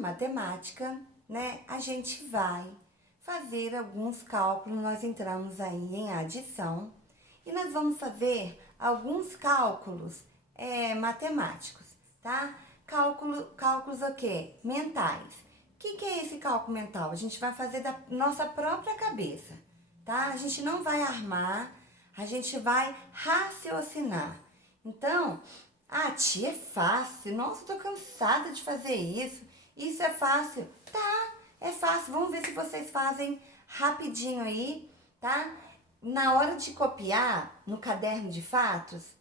matemática, né, a gente vai fazer alguns cálculos. Nós entramos aí em adição e nós vamos fazer alguns cálculos matemáticos, tá? Cálculos o quê? Mentais. O que é esse cálculo mental? A gente vai fazer da nossa própria cabeça, tá? A gente não vai armar, a gente vai raciocinar. Então, tia, é fácil. Nossa, eu tô cansada de fazer isso. Isso é fácil. Tá, é fácil. Vamos ver se vocês fazem rapidinho aí, tá? Na hora de copiar no caderno de fatos,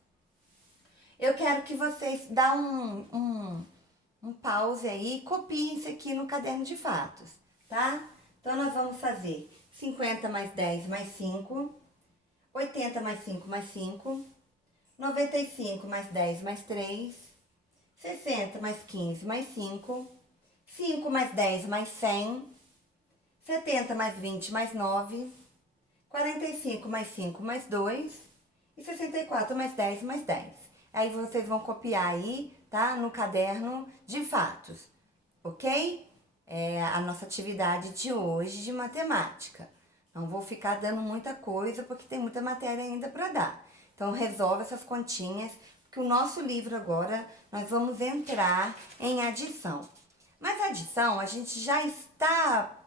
eu quero que vocês dão um pause aí e copiem isso aqui no caderno de fatos, tá? Então, nós vamos fazer 50 mais 10 mais 5, 80 mais 5 mais 5, 95 mais 10 mais 3, 60 mais 15 mais 5, 5 mais 10 mais 100, 70 mais 20 mais 9, 45 mais 5 mais 2 e 64 mais 10 mais 10. Aí vocês vão copiar aí, tá? No caderno de fatos, ok? É a nossa atividade de hoje de matemática. Não vou ficar dando muita coisa porque tem muita matéria ainda para dar. Então resolve essas continhas, porque o nosso livro agora nós vamos entrar em adição. Mas a adição a gente já está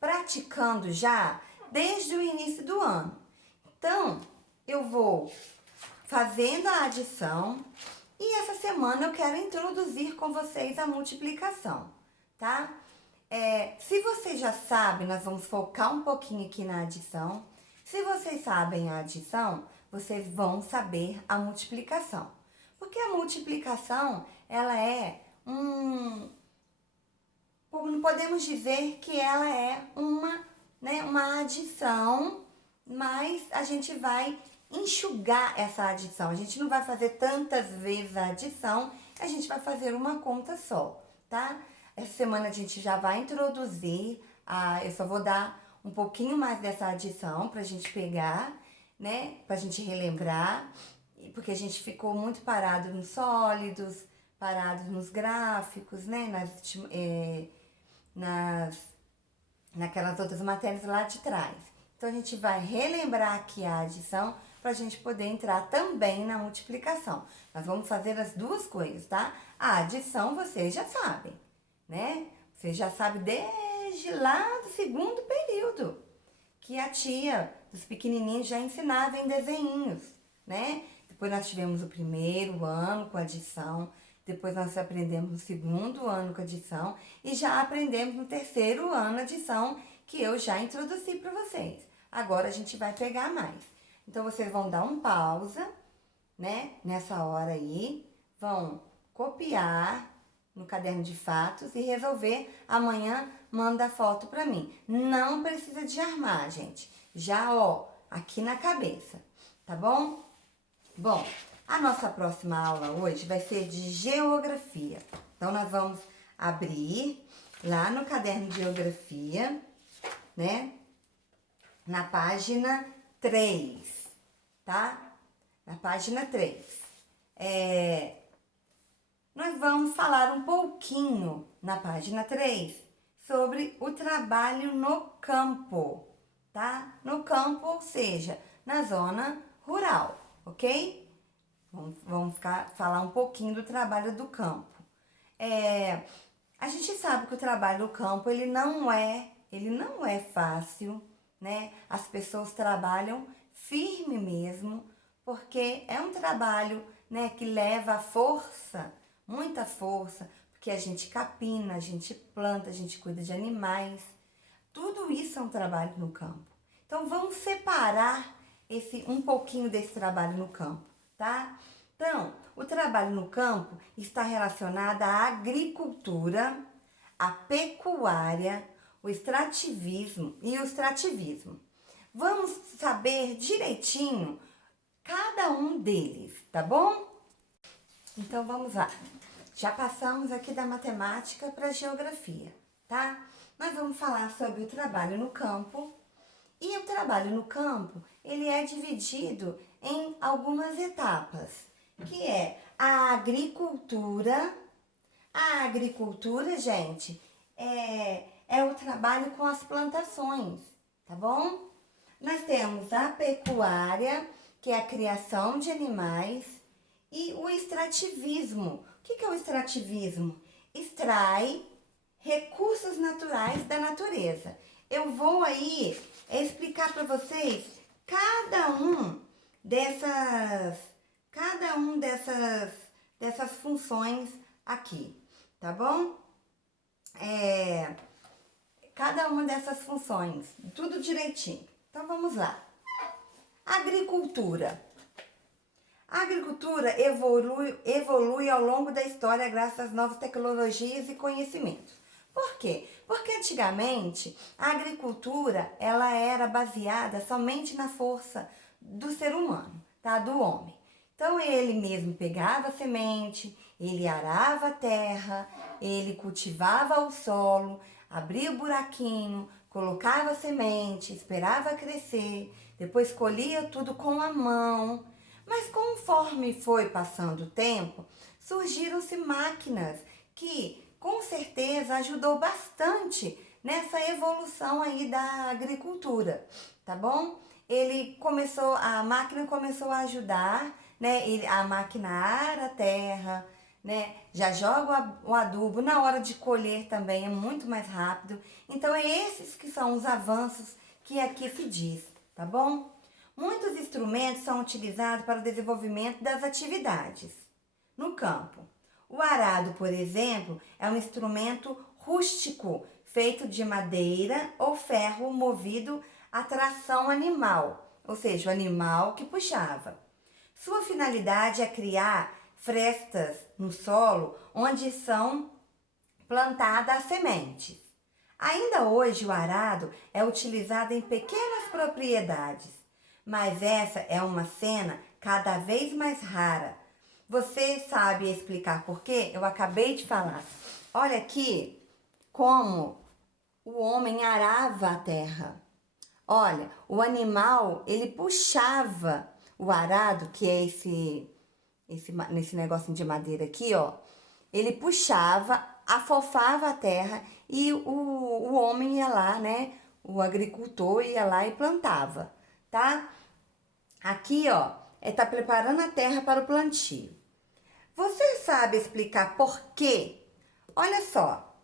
praticando já desde o início do ano. Então, eu vou fazendo a adição e essa semana eu quero introduzir com vocês a multiplicação, tá? Se vocês já sabem, nós vamos focar um pouquinho aqui na adição. Se vocês sabem a adição, vocês vão saber a multiplicação. Porque a multiplicação, ela não podemos dizer que ela é uma adição, mas a gente vai enxugar essa adição. A gente não vai fazer tantas vezes a adição, a gente vai fazer uma conta só, tá? Essa semana a gente já vai introduzir, eu só vou dar um pouquinho mais dessa adição pra gente pegar, né? Pra gente relembrar, porque a gente ficou muito parado nos sólidos, parado nos gráficos, né? Naquelas outras matérias lá de trás. Então, a gente vai relembrar aqui a adição para a gente poder entrar também na multiplicação. Nós vamos fazer as duas coisas, tá? A adição vocês já sabem, né? Vocês já sabem desde lá do segundo período, que a tia dos pequenininhos já ensinava em desenhinhos, né? Depois nós tivemos o primeiro ano com adição, depois nós aprendemos no segundo ano com adição e já aprendemos no terceiro ano adição, que eu já introduzi para vocês. Agora a gente vai pegar mais. Então, vocês vão dar um pausa, né? Nessa hora aí, vão copiar no caderno de fatos e resolver. Amanhã manda a foto para mim. Não precisa de armar, gente. Já, aqui na cabeça, tá bom? Bom, a nossa próxima aula hoje vai ser de geografia. Então, nós vamos abrir lá no caderno de geografia, né? Na página 3, tá? Na página 3. Nós vamos falar um pouquinho na página 3 sobre o trabalho no campo, tá? No campo, ou seja, na zona rural, ok? Vamos falar um pouquinho do trabalho do campo. A gente sabe que o trabalho do campo, ele não é fácil, né? As pessoas trabalham firme mesmo, porque é um trabalho, né, que leva força, muita força, porque a gente capina, a gente planta, a gente cuida de animais. Tudo isso é um trabalho no campo. Então, vamos separar um pouquinho desse trabalho no campo, tá? Então, o trabalho no campo está relacionado à agricultura, à pecuária, o extrativismo e o extrativismo. Vamos saber direitinho cada um deles, tá bom? Então, vamos lá. Já passamos aqui da matemática para a geografia, tá? Nós vamos falar sobre o trabalho no campo. E o trabalho no campo, ele é dividido em algumas etapas, que é a agricultura, A agricultura, gente, é o trabalho com as plantações, tá bom? Nós temos a pecuária, que é a criação de animais, e o extrativismo. O que é o extrativismo? Extrai recursos naturais da natureza. Eu vou aí explicar para vocês cada um dessas funções aqui, tá bom? Cada uma dessas funções, tudo direitinho. Então vamos lá. Agricultura. A agricultura evolui ao longo da história graças às novas tecnologias e conhecimentos. Por quê? Porque antigamente a agricultura ela era baseada somente na força do ser humano, tá? Do homem. Então ele mesmo pegava a semente, ele arava a terra, ele cultivava o solo, abria o buraquinho, colocava a semente, esperava crescer, depois colhia tudo com a mão. Mas conforme foi passando o tempo, surgiram-se máquinas que com certeza ajudou bastante nessa evolução aí da agricultura, tá bom? A máquina começou a ajudar, né? A máquina ara a terra, né? Já joga o adubo, na hora de colher também é muito mais rápido. Então, esses que são os avanços que aqui se diz, tá bom? Muitos instrumentos são utilizados para o desenvolvimento das atividades no campo. O arado, por exemplo, é um instrumento rústico, feito de madeira ou ferro movido a tração animal, ou seja, o animal que puxava. Sua finalidade é criar frestas no solo onde são plantadas as sementes. Ainda hoje o arado é utilizado em pequenas propriedades, mas essa é uma cena cada vez mais rara. Você sabe explicar por quê? Eu acabei de falar. Olha aqui como o homem arava a terra. Olha, o animal, ele puxava o arado, que é nesse negocinho de madeira aqui, ó. Ele puxava, afofava a terra e o homem ia lá, né? O agricultor ia lá e plantava, tá? Aqui, ó, tá preparando a terra para o plantio. Você sabe explicar por quê? Olha só,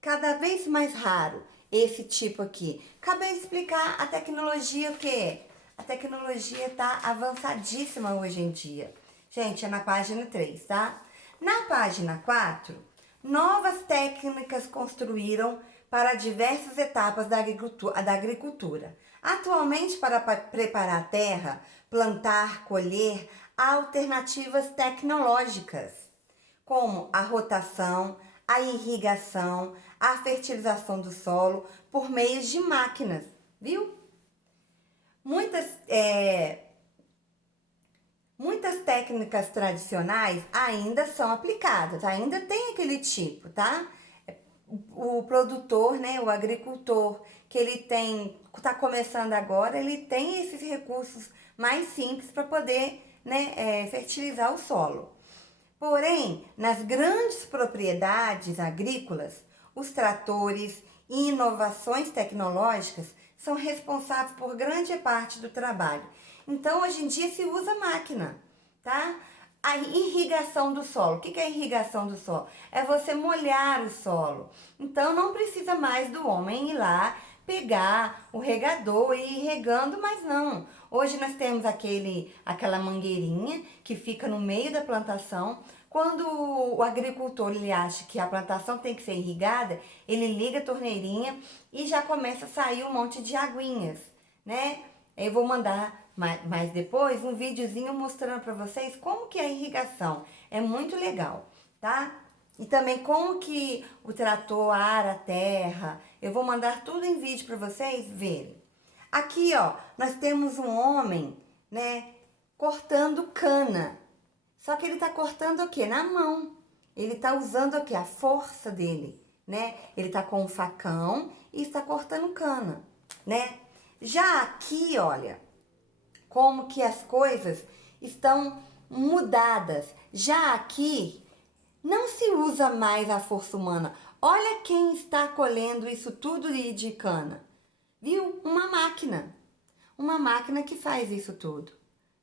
cada vez mais raro esse tipo aqui. Acabei de explicar a tecnologia o quê? A tecnologia tá avançadíssima hoje em dia. Gente, é na página 3, tá? Na página 4, novas técnicas construíram para diversas etapas da agricultura. Atualmente, para preparar a terra, plantar, colher, há alternativas tecnológicas, como a rotação, a irrigação, a fertilização do solo por meio de máquinas, viu? Muitas técnicas tradicionais ainda são aplicadas, ainda tem aquele tipo, tá? O produtor, né, o agricultor, que ele tá começando agora, ele tem esses recursos mais simples para poder, né, fertilizar o solo. Porém, nas grandes propriedades agrícolas, os tratores e inovações tecnológicas são responsáveis por grande parte do trabalho. Então, hoje em dia se usa máquina, tá? A irrigação do solo. O que é a irrigação do solo? É você molhar o solo. Então, não precisa mais do homem ir lá, pegar o regador e ir regando, mas não. Hoje nós temos aquela mangueirinha que fica no meio da plantação. Quando o agricultor ele acha que a plantação tem que ser irrigada, ele liga a torneirinha e já começa a sair um monte de aguinhas, né? Eu vou mandar mais depois um videozinho mostrando para vocês como que é a irrigação. É muito legal, tá? E também como que o trator ara a terra. Eu vou mandar tudo em vídeo para vocês verem. Aqui, ó, nós temos um homem, né, cortando cana. Só que ele tá cortando o quê? Na mão. Ele tá usando o quê? A força dele, né? Ele tá com um facão e está cortando cana, né? Já aqui, olha, como que as coisas estão mudadas. Já aqui, Não se usa mais a força humana. Olha quem está colhendo isso tudo de cana. Viu? Uma máquina. Uma máquina que faz isso tudo,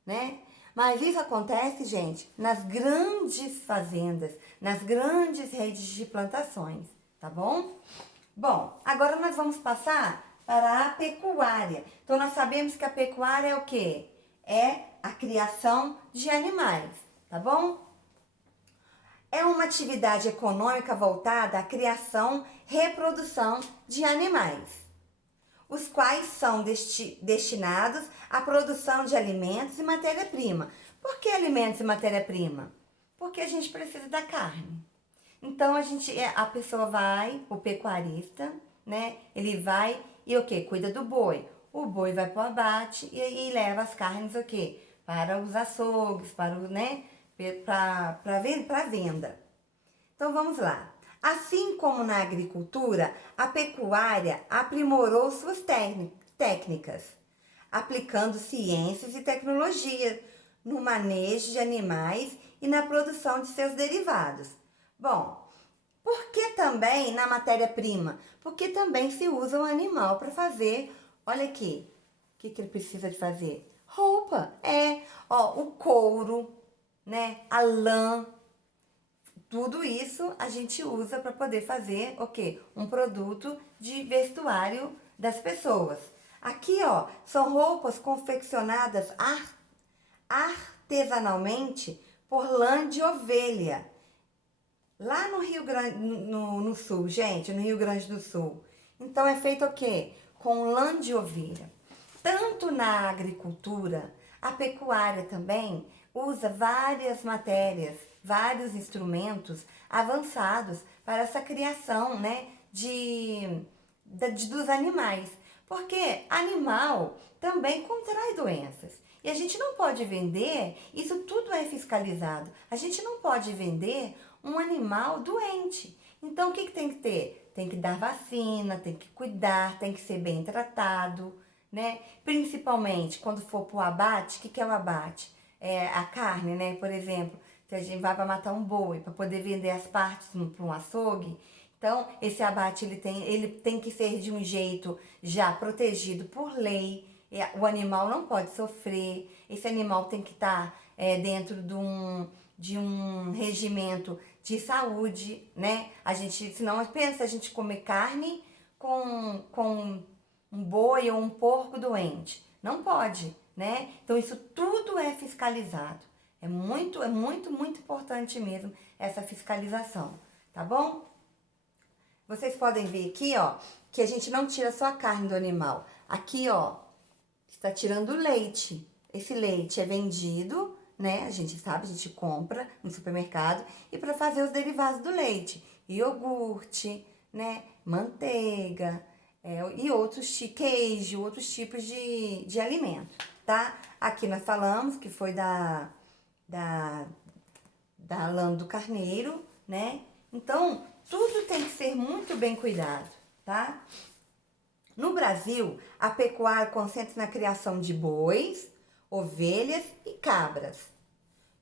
né? Mas isso acontece, gente, nas grandes fazendas, nas grandes redes de plantações, tá bom? Bom, agora nós vamos passar para a pecuária. Então, nós sabemos que a pecuária é o quê? É a criação de animais, tá bom? É uma atividade econômica voltada à criação e reprodução de animais, os quais são destinados à produção de alimentos e matéria-prima. Por que alimentos e matéria-prima? Porque a gente precisa da carne. Então a pessoa vai, o pecuarista, né? Ele vai e o que? Cuida do boi. O boi vai para o abate e leva as carnes o quê? Para os açougues, para o, né? Para venda. Então vamos lá. Assim como na agricultura, a pecuária aprimorou suas técnicas, aplicando ciências e tecnologia no manejo de animais e na produção de seus derivados. Bom, por que também na matéria-prima? Porque também se usa o animal para fazer, olha aqui, o que ele precisa de fazer? Roupa, ó, o couro, né, a lã, tudo isso a gente usa para poder fazer o quê? Um produto de vestuário das pessoas. Aqui, ó, são roupas confeccionadas artesanalmente por lã de ovelha. Lá no Rio Grande, no Sul, gente, no Rio Grande do Sul. Então é feito o quê? Com lã de ovelha. Tanto na agricultura, a pecuária também usa várias matérias, vários instrumentos avançados para essa criação, né, dos animais. Porque animal também contrai doenças. E a gente não pode vender, isso tudo é fiscalizado. A gente não pode vender um animal doente. Então, o que tem que ter? Tem que dar vacina, tem que cuidar, tem que ser bem tratado, né? Principalmente quando for pro abate, o que é o abate? É a carne, né? Por exemplo, se a gente vai para matar um boi, para poder vender as partes para um açougue, então esse abate ele tem que ser de um jeito já protegido por lei. O animal não pode sofrer, esse animal tem que estar dentro de um regimento de saúde, né? A gente, senão pensa a gente comer carne com um boi ou um porco doente. Não pode, né? Então isso tudo é fiscalizado. É muito, muito importante mesmo essa fiscalização, tá bom? Vocês podem ver aqui, ó, que a gente não tira só a carne do animal. Aqui, ó, está tirando o leite. Esse leite é vendido, né? A gente sabe, a gente compra no supermercado e para fazer os derivados do leite, iogurte, né? Manteiga, e queijo, outros tipos de alimento, tá? Aqui nós falamos que foi da lã do carneiro, né? Então, tudo tem que ser muito bem cuidado, tá? No Brasil, a pecuária concentra na criação de bois, ovelhas e cabras.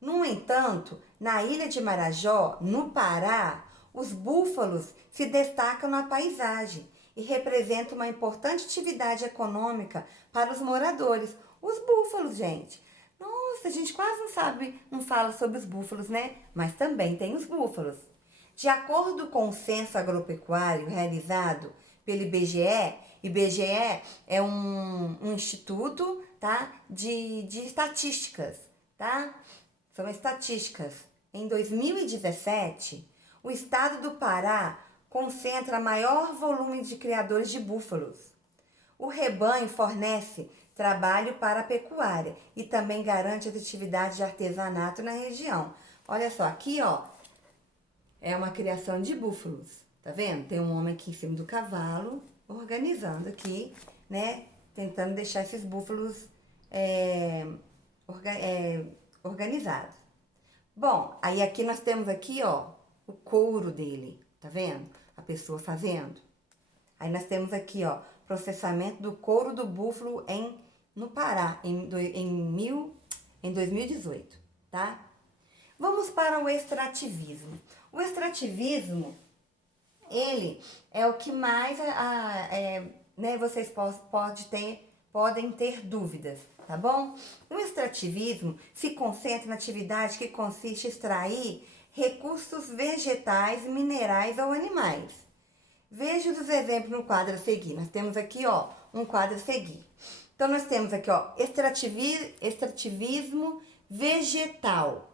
No entanto, na ilha de Marajó, no Pará, os búfalos se destacam na paisagem e representam uma importante atividade econômica para os moradores. Os búfalos, gente. Nossa, a gente quase não sabe, não fala sobre os búfalos, né? Mas também tem os búfalos. De acordo com o censo agropecuário realizado pelo IBGE é um instituto, tá? De estatísticas, tá? São estatísticas. Em 2017, o estado do Pará concentra maior volume de criadores de búfalos. O rebanho fornece trabalho para a pecuária e também garante as atividades de artesanato na região. Olha só, aqui ó, é uma criação de búfalos, tá vendo? Tem um homem aqui em cima do cavalo, organizando aqui, né? Tentando deixar esses búfalos organizados. Bom, aí aqui nós temos aqui, ó, o couro dele, tá vendo? A pessoa fazendo. Aí nós temos aqui, ó, processamento do couro do búfalo no Pará, em 2018, tá? Vamos para o extrativismo. O extrativismo, ele é o que mais né, vocês podem ter dúvidas, tá bom? O extrativismo se concentra na atividade que consiste em extrair recursos vegetais, minerais ou animais. Veja os exemplos no quadro a seguir. Nós temos aqui, ó, um quadro a seguir. Então, nós temos aqui, ó, extrativismo vegetal.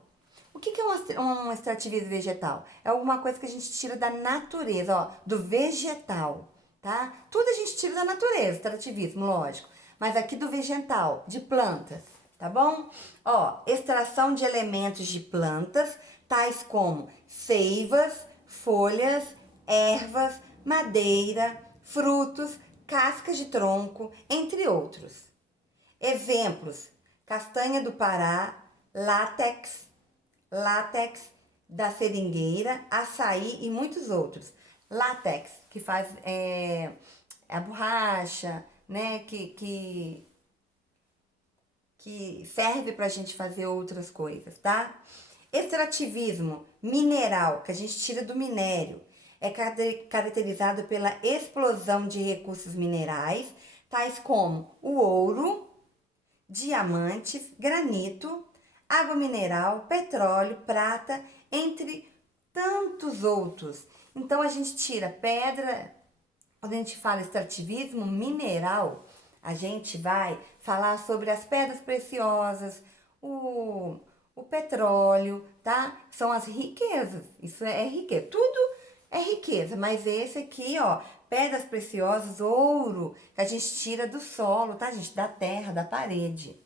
O que é um extrativismo vegetal? É alguma coisa que a gente tira da natureza, ó, do vegetal, tá? Tudo a gente tira da natureza, extrativismo, lógico. Mas aqui do vegetal, de plantas, tá bom? Ó, extração de elementos de plantas, tais como seivas, folhas, ervas, madeira, frutos, cascas de tronco, entre outros. Exemplos: castanha do Pará, látex da seringueira, açaí e muitos outros. Látex, que faz a borracha, né, que serve pra gente fazer outras coisas, tá? Extrativismo mineral, que a gente tira do minério, é caracterizado pela explosão de recursos minerais, tais como o ouro, diamantes, granito, água mineral, petróleo, prata, entre tantos outros. Então, a gente tira pedra, quando a gente fala extrativismo mineral, a gente vai falar sobre as pedras preciosas, o petróleo, tá? São as riquezas, isso é riqueza, tudo é riqueza, mas esse aqui, ó, pedras preciosas, ouro, que a gente tira do solo, tá, gente? Da terra, da parede.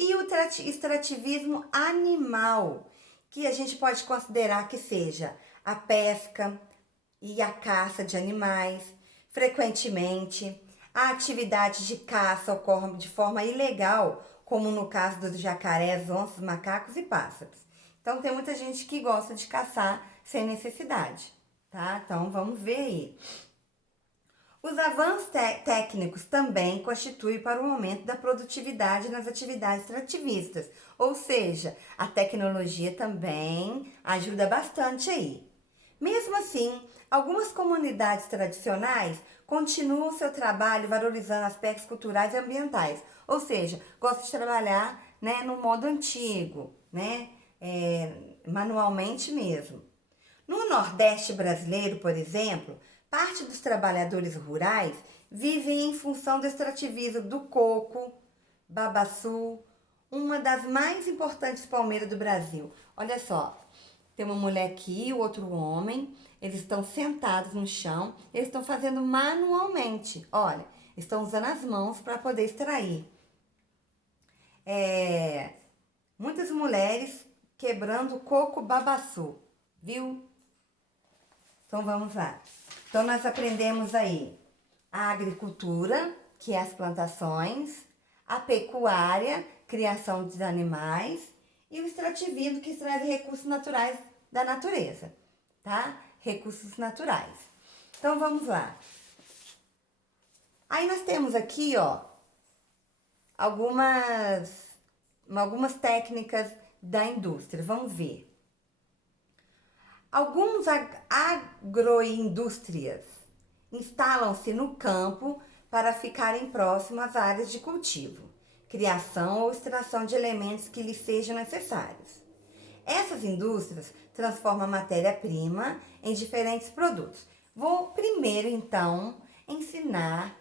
E o extrativismo animal, que a gente pode considerar que seja a pesca e a caça de animais. Frequentemente, a atividade de caça ocorre de forma ilegal, como no caso dos jacarés, onças, macacos e pássaros. Então, tem muita gente que gosta de caçar sem necessidade, tá? Então, vamos ver aí. Os avanços técnicos também constituem para o aumento da produtividade nas atividades extrativistas, ou seja, a tecnologia também ajuda bastante aí. Mesmo assim, algumas comunidades tradicionais continuam seu trabalho valorizando aspectos culturais e ambientais, ou seja, gostam de trabalhar, né, no modo antigo, né, manualmente mesmo. No Nordeste brasileiro, por exemplo, parte dos trabalhadores rurais vivem em função do extrativismo do coco, babaçu, uma das mais importantes palmeiras do Brasil. Olha só, tem uma mulher aqui, o outro homem, eles estão sentados no chão, eles estão fazendo manualmente. Olha, estão usando as mãos para poder extrair. Muitas mulheres quebrando coco babaçu, viu? Então vamos lá. Então nós aprendemos aí a agricultura, que é as plantações, a pecuária, criação de animais, e o extrativismo, que traz recursos naturais da natureza, tá? Recursos naturais. Então vamos lá. Aí nós temos aqui, ó, algumas técnicas da indústria. Vamos ver. Algumas agroindústrias instalam-se no campo para ficarem próximas às áreas de cultivo, criação ou extração de elementos que lhes sejam necessários. Essas indústrias transformam a matéria-prima em diferentes produtos. Vou primeiro, então,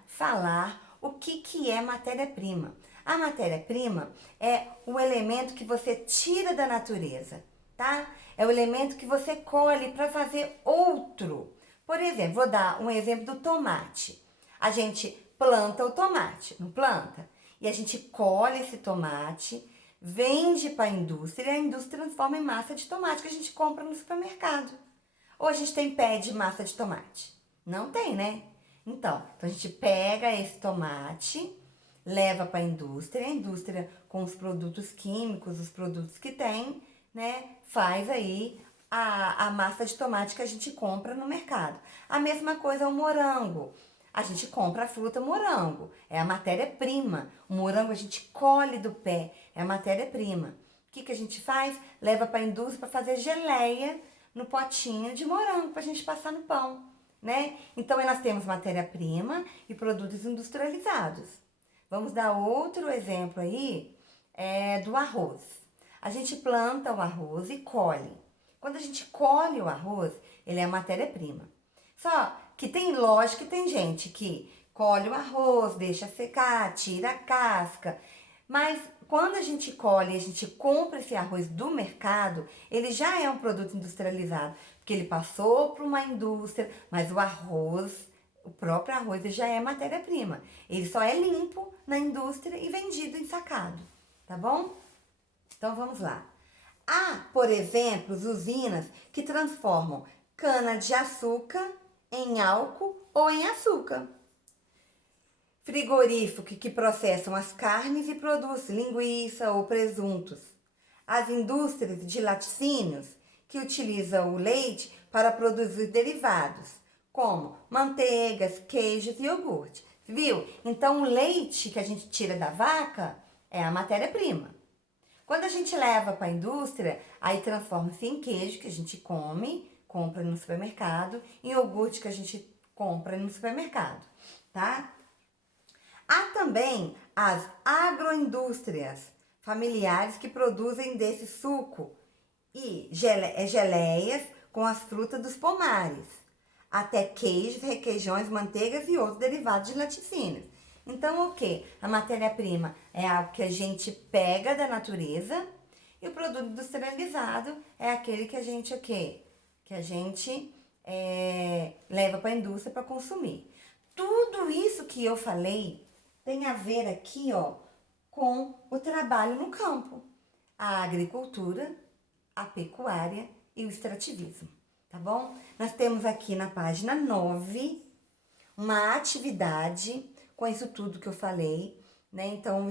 falar o que é matéria-prima. A matéria-prima é o elemento que você tira da natureza, tá? É o elemento que você colhe para fazer outro. Por exemplo, vou dar um exemplo do tomate. A gente planta o tomate, não planta? E a gente colhe esse tomate, vende para a indústria e a indústria transforma em massa de tomate que a gente compra no supermercado. Ou a gente tem pé de massa de tomate? Não tem, né? Então a gente pega esse tomate, leva para a indústria com os produtos químicos, os produtos que tem, né? Faz aí a massa de tomate que a gente compra no mercado. A mesma coisa é o morango. A gente compra a fruta morango, é a matéria-prima. O morango a gente colhe do pé, é a matéria-prima. O que a gente faz? Leva para a indústria para fazer geleia no potinho de morango pra gente passar no pão, né? Então, aí nós temos matéria-prima e produtos industrializados. Vamos dar outro exemplo aí, do arroz. A gente planta o arroz e colhe. Quando a gente colhe o arroz, ele é matéria-prima. Só que tem lógico que tem gente que colhe o arroz, deixa secar, tira a casca. Mas quando a gente colhe e a gente compra esse arroz do mercado, ele já é um produto industrializado, porque ele passou por uma indústria, mas o arroz, o próprio arroz, ele já é matéria-prima. Ele só é limpo na indústria e vendido ensacado, tá bom? Então vamos lá. Há, por exemplo, usinas que transformam cana-de-açúcar em álcool ou em açúcar. Frigoríficos que processam as carnes e produzem linguiça ou presuntos. As indústrias de laticínios que utilizam o leite para produzir derivados, como manteigas, queijos e iogurte. Viu? Então, o leite que a gente tira da vaca é a matéria-prima. Quando a gente leva para a indústria, aí transforma-se em queijo que a gente come, compra no supermercado, em iogurte que a gente compra no supermercado, tá? Há também as agroindústrias familiares que produzem desse suco e geleias com as frutas dos pomares, até queijos, requeijões, manteigas e outros derivados de laticínios. Então, o que? A matéria-prima é algo que a gente pega da natureza e o produto industrializado é aquele que a gente, o quê? Que a gente leva para a indústria para consumir. Tudo isso que eu falei tem a ver aqui, ó, com o trabalho no campo, a agricultura, a pecuária e o extrativismo, tá bom? Nós temos aqui na página 9 uma atividade com isso tudo que eu falei, né? Então,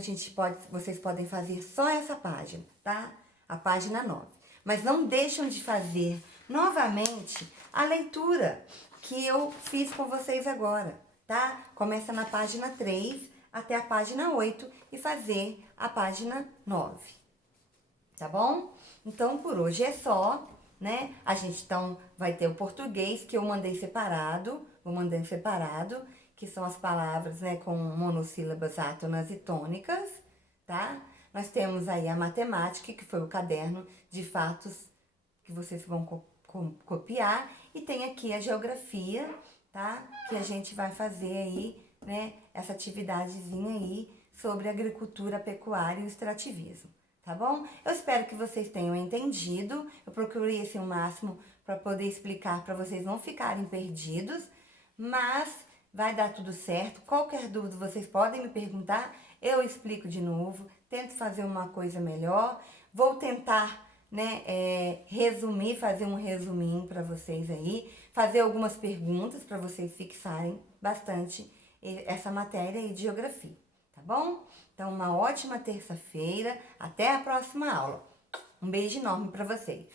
vocês podem fazer só essa página, tá? A página 9. Mas não deixam de fazer novamente a leitura que eu fiz com vocês agora, tá? Começa na página 3 até a página 8 e fazer a página 9, tá bom? Então, por hoje é só, né? A gente, então, vai ter o português que eu mandei separado, que são as palavras, né, com monossílabas átonas e tônicas, tá? Nós temos aí a matemática, que foi o caderno de fatos que vocês vão copiar, e tem aqui a geografia, tá? Que a gente vai fazer aí, né, essa atividadezinha aí sobre agricultura, pecuária e o extrativismo, tá bom? Eu espero que vocês tenham entendido. Eu procurei assim o máximo para poder explicar, para vocês não ficarem perdidos, mas vai dar tudo certo. Qualquer dúvida vocês podem me perguntar, eu explico de novo, tento fazer uma coisa melhor, vou tentar, né, resumir, fazer um resuminho para vocês aí, fazer algumas perguntas para vocês fixarem bastante essa matéria aí de geografia, tá bom? Então, uma ótima terça-feira, até a próxima aula. Um beijo enorme para vocês.